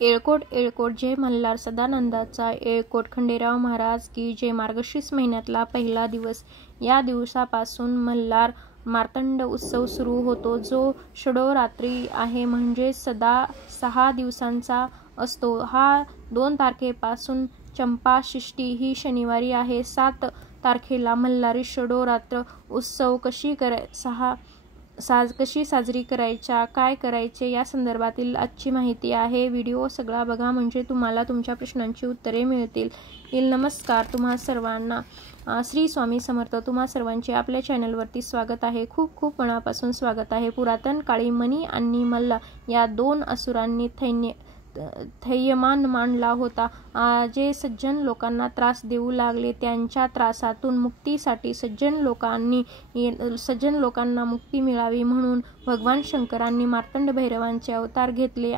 येळकोट येळकोट जय मल्हार सदानंदाचा येळकोट खंडेराव महाराज की जय. मार्गशीर्ष महिन्यातला पहिला दिवस. या दिवसापासून मल्हार मार्तंड उत्सव सुरू होतो, जो षडोरात्री आहे, म्हणजे सदा 6 दिवसांचा असतो. हा 2 तारखेपासून चंपाषष्ठी ही शनिवारी आहे. 7 तारखेला मल्हारी षडोरात्र उत्सव कशी साजरी करायचा, काय करायचे या संदर्भातील आजची माहिती आहे. व्हिडिओ सगळा बघा, म्हणजे तुम्हाला तुमच्या प्रश्नांची उत्तरे मिळतील. नमस्कार तुम्हा सर्वांना. श्री स्वामी समर्थ. तुम्हा सर्वांचे आपल्या चॅनलवरती स्वागत आहे. खूप खूप मनापासून स्वागत आहे. पुरातन काळी मणी आणि मल्ला या 2 असुरांनी थैयमान मांडला होता. जे सज्जन लोकांना त्रास देऊ लागले, त्यांच्या त्रासातून मुक्तीसाठी सज्जन लोकांना मुक्ती मिळावी म्हणून भगवान शंकरांनी मार्तंड भैरवांचे अवतार घेतले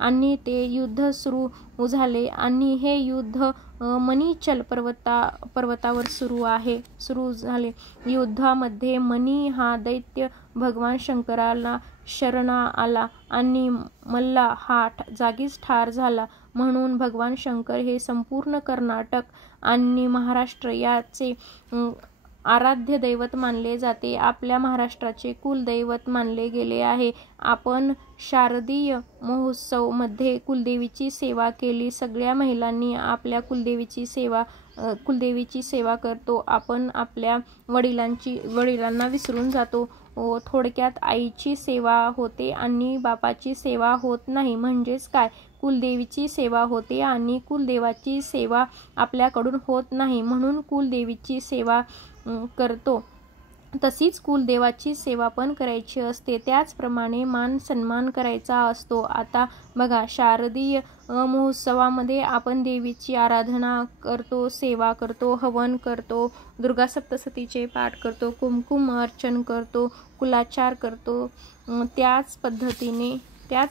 आणि ते युद्ध सुरू झाले. आणि हे युद्ध मणिचल पर्वतावर सुरू झाले. युद्धामध्ये मणी हा दैत्य भगवान शंकराला शरण आला आणि मल्ला हा जागीच ठार झाला. म्हणून भगवान शंकर हे संपूर्ण कर्नाटक आणि महाराष्ट्र याचे आराध्य दैवत मानले जाते. आपल्या महाराष्ट्राचे कुलदैवत मानले गेले आहे. आपण शारदीय महोत्सव मध्ये कुलदेवीची सेवा केली. सगळ्या महिलांनी आपल्या कुलदेवीची सेवा करतो. आपण आपल्या वडिलांना विसरून जातो. थोडक्यात आईची सेवा होते आणि बापाची सेवा होत नाही. म्हणजेच काय, कुलदेवीची सेवा होते आणि कुलदेवाची सेवा आपल्याकडून होत नाही, म्हणून कुलदेवीची सेवा करतो. तशीच कुलदेवाची सेवा पण करायची असते. त्याचप्रमाणे मान सन्मान करायचा असतो. आता बघा, शारदीय महोत्सवामध्ये आपण देवीची आराधना करतो, सेवा करतो, हवन करतो, दुर्गा सप्तशतीचे पाठ करतो, कुमकुम अर्चन करतो, कुलाचार करतो. त्याच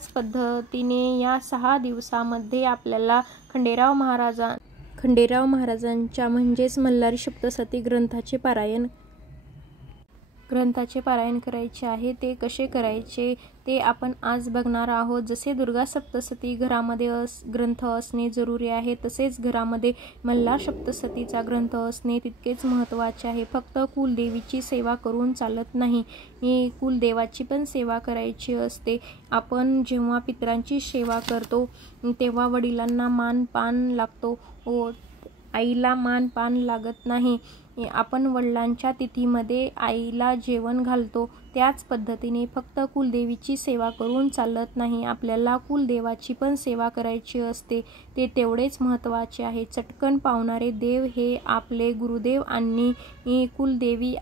पद्धतीने या 6 दिवसामध्ये आपल्याला खंडेराव महाराजांच्या म्हणजेच मल्हारी सप्तशती ग्रंथाचे पारायण करायचे आहे. ते कसे करायचे ते आपण आज बघणार आहोत. जसे दुर्गा सप्तशती घरामध्ये ग्रंथ असणे जरुरी आहे, तसेच घरामध्ये मल्हार सप्तशतीचा ग्रंथ असणे तितकेच महत्त्वाचे आहे. फक्त कुलदेवीची सेवा करून चालत नाही, कुलदेवाची पण सेवा करायची असते. आपण जेव्हा पितरांची सेवा करतो तेव्हा वडिलांना मानपान लागतो, आईला मानपान लागत नाही. आपण वडिलांच्या तिथीमध्ये आईला जेवण घालतो. त्याच पद्धतीने फक्त कुलदेवीची सेवा करून चालत नाही, आपल्याला कुलदेवाची पण सेवा करायची असते. ते तेवढेच महत्त्वाचे आहे. चटकन पावणारे देव हे आपले गुरुदेव आणि कुलदेवी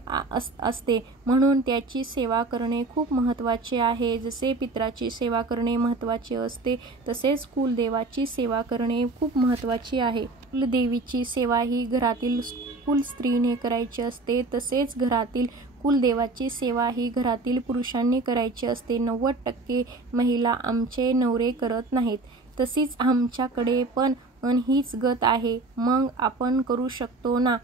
असते, म्हणून त्याची सेवा करणे खूप महत्त्वाचे आहे. जसे पितराची सेवा करणे महत्त्वाचे असते, तसेच कुलदेवाची सेवा करणे खूप महत्त्वाची आहे. कुलदेवीची सेवा ही घरातील कुलस्त्रीने करायची असते, तसेच घरातील कुलदेवाची सेवा ही घरातील पुरुषांनी करायची असते. 90% महिला आमचे नवरे करत नाहीत, तशीच आमच्याकडे पण हीच गत आहे. मग आपण करू शकतो ना.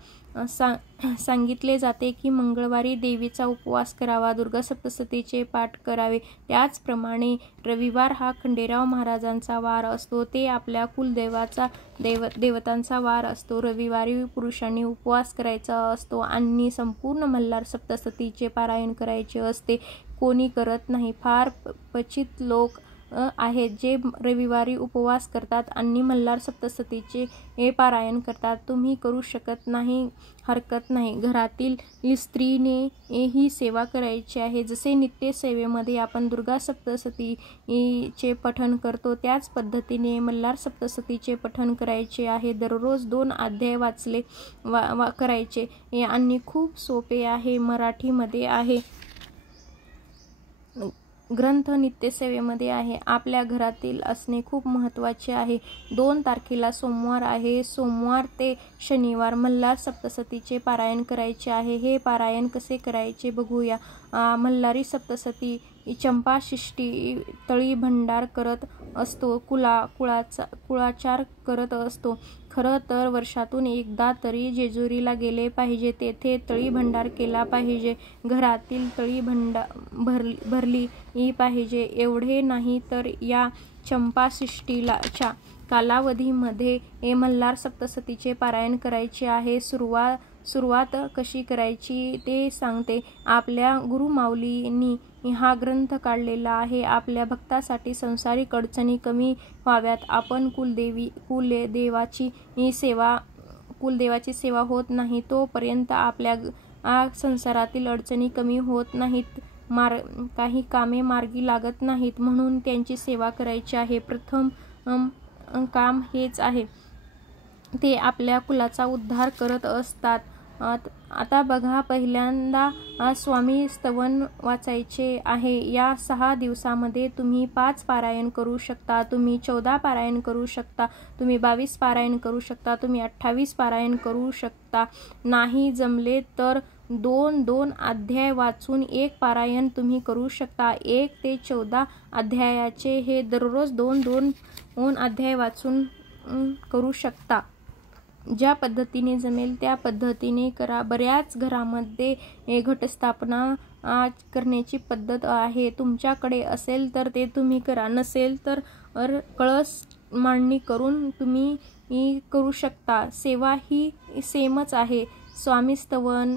सांगितले जाते की मंगळवारी देवीचा उपवास करावा, दुर्गा सप्तशतीचे पाठ करावे. त्याचप्रमाणे रविवार हा खंडेराव महाराजांचा वार असतो. ते आपल्या देवतांचा वार असतो. रविवारी पुरुषांनी उपवास करायचा असतो आणि संपूर्ण मल्हार सप्तशतीचे पारायण करायचे असते. कोणी करत नाही. फार क्वचित लोक आहेत जे रविवारी उपवास करतात आणि मल्हार सप्तशतीचे पारायण करतात. तुम्ही करू शकत नाही, हरकत नाही. घरातील स्त्रीने ही सेवा करायची आहे. जसे नित्यसेवेमध्ये आपण दुर्गा सप्तशतीचे पठण करतो, त्याच पद्धतीने मल्हार सप्तशतीचे पठण करायचे आहे. दररोज 2 अध्याय करायचे आणि खूप सोपे आहे. मराठीमध्ये आहे. ग्रंथ नित्यसेवेमध्ये आहे. आपल्या घरातील असणे खूप महत्त्वाचे आहे. 2 तारखेला सोमवार आहे. सोमवार ते शनिवार मल्हार सप्तशतीचे पारायण करायचे आहे. हे पारायण कसे करायचे बघूया. मल्हारी सप्तशती चंपाषष्ठी तळी भंडार करत असतो, कुळाचार करत असतो. खरं तर वर्षातून एकदा तरी जेजुरीला गेले पाहिजे, तेथे तळी भंडार केला पाहिजे, घरातील तळी भरली पाहिजे. एवढे नाही तर या चंपाषष्ठीच्या कालावधीमध्ये मल्हार सप्तशतीचे पारायण करायचे आहे। सुरुवात कशी करायची ते सांगते। आपल्या गुरुमाऊलींनी हा ग्रंथ काढलेला आहे। आपल्या भक्तासाठी संसारिक अडचणी कमी व्हाव्यात, आपण कुलदेवाची सेवा होत नाही तोपर्यंत आपल्या संसारातील अडचणी कमी होत नाहीत, काही कामे मार्गी लागत नाहीत, म्हणून त्यांची सेवा करायची आहे। प्रथम काम हेच आहे, ते आपल्या कुलाचा उद्धार करत असतात। आता बघा, पहिल्यांदा स्वामी स्तवन वाचायचे आहे। या 6 दिवसामध्ये तुम्ही 5 पारायण करू शकता, तुम्ही 14 पारायण करू शकता, तुम्ही 22 पारायण करू शकता, तुम्ही 28 पारायण करू शकता। नाही जमले तर 2-2 अध्याय वाचून 1 पारायण तुम्ही करू शकता। 1 ते 14 अध्यायाचे हे दररोज 2-2 अध्याय वाचून करू शकता। ज्या पद्धतीने जमेल त्या पद्धतीने करा। बऱ्याच घरामध्ये घटस्थापना करण्याची पद्धत आहे, तुमच्याकडे असेल तर ते तुम्ही करा, नसेल तर कळस मांडणी करून तुम्ही करू शकता। सेवा ही सेमच आहे। स्वामी स्तवन,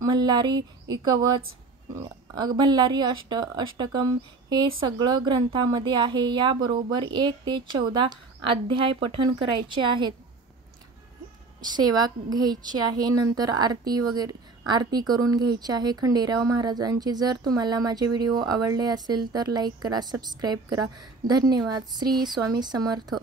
मल्हारी कवच, मल्हारी अष्टकम हे सगळं ग्रंथामध्ये आहे। याबरोबर 1 ते 14 अध्याय पठण करायचे आहेत, सेवा घ्यायची आहे, नंतर आरती करून घ्यायची आहे खंडेराव महाराजांची। जर तुम्हाला माझे व्हिडिओ आवडले असेल तर लाईक करा, सबस्क्राईब करा। धन्यवाद। श्री स्वामी समर्थ।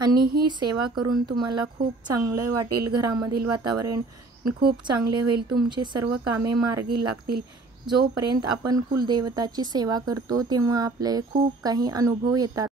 आणि ही सेवा करून तुम्हाला खूप चांगलं वाटेल, घरामधील वातावरण खूप चांगले होईल, तुमचे सर्व कामे मार्गी लागतील। जोपर्यंत आपण कुलदेवताची सेवा करतो तेव्हा आपल्याला खूप काही अनुभव येतात।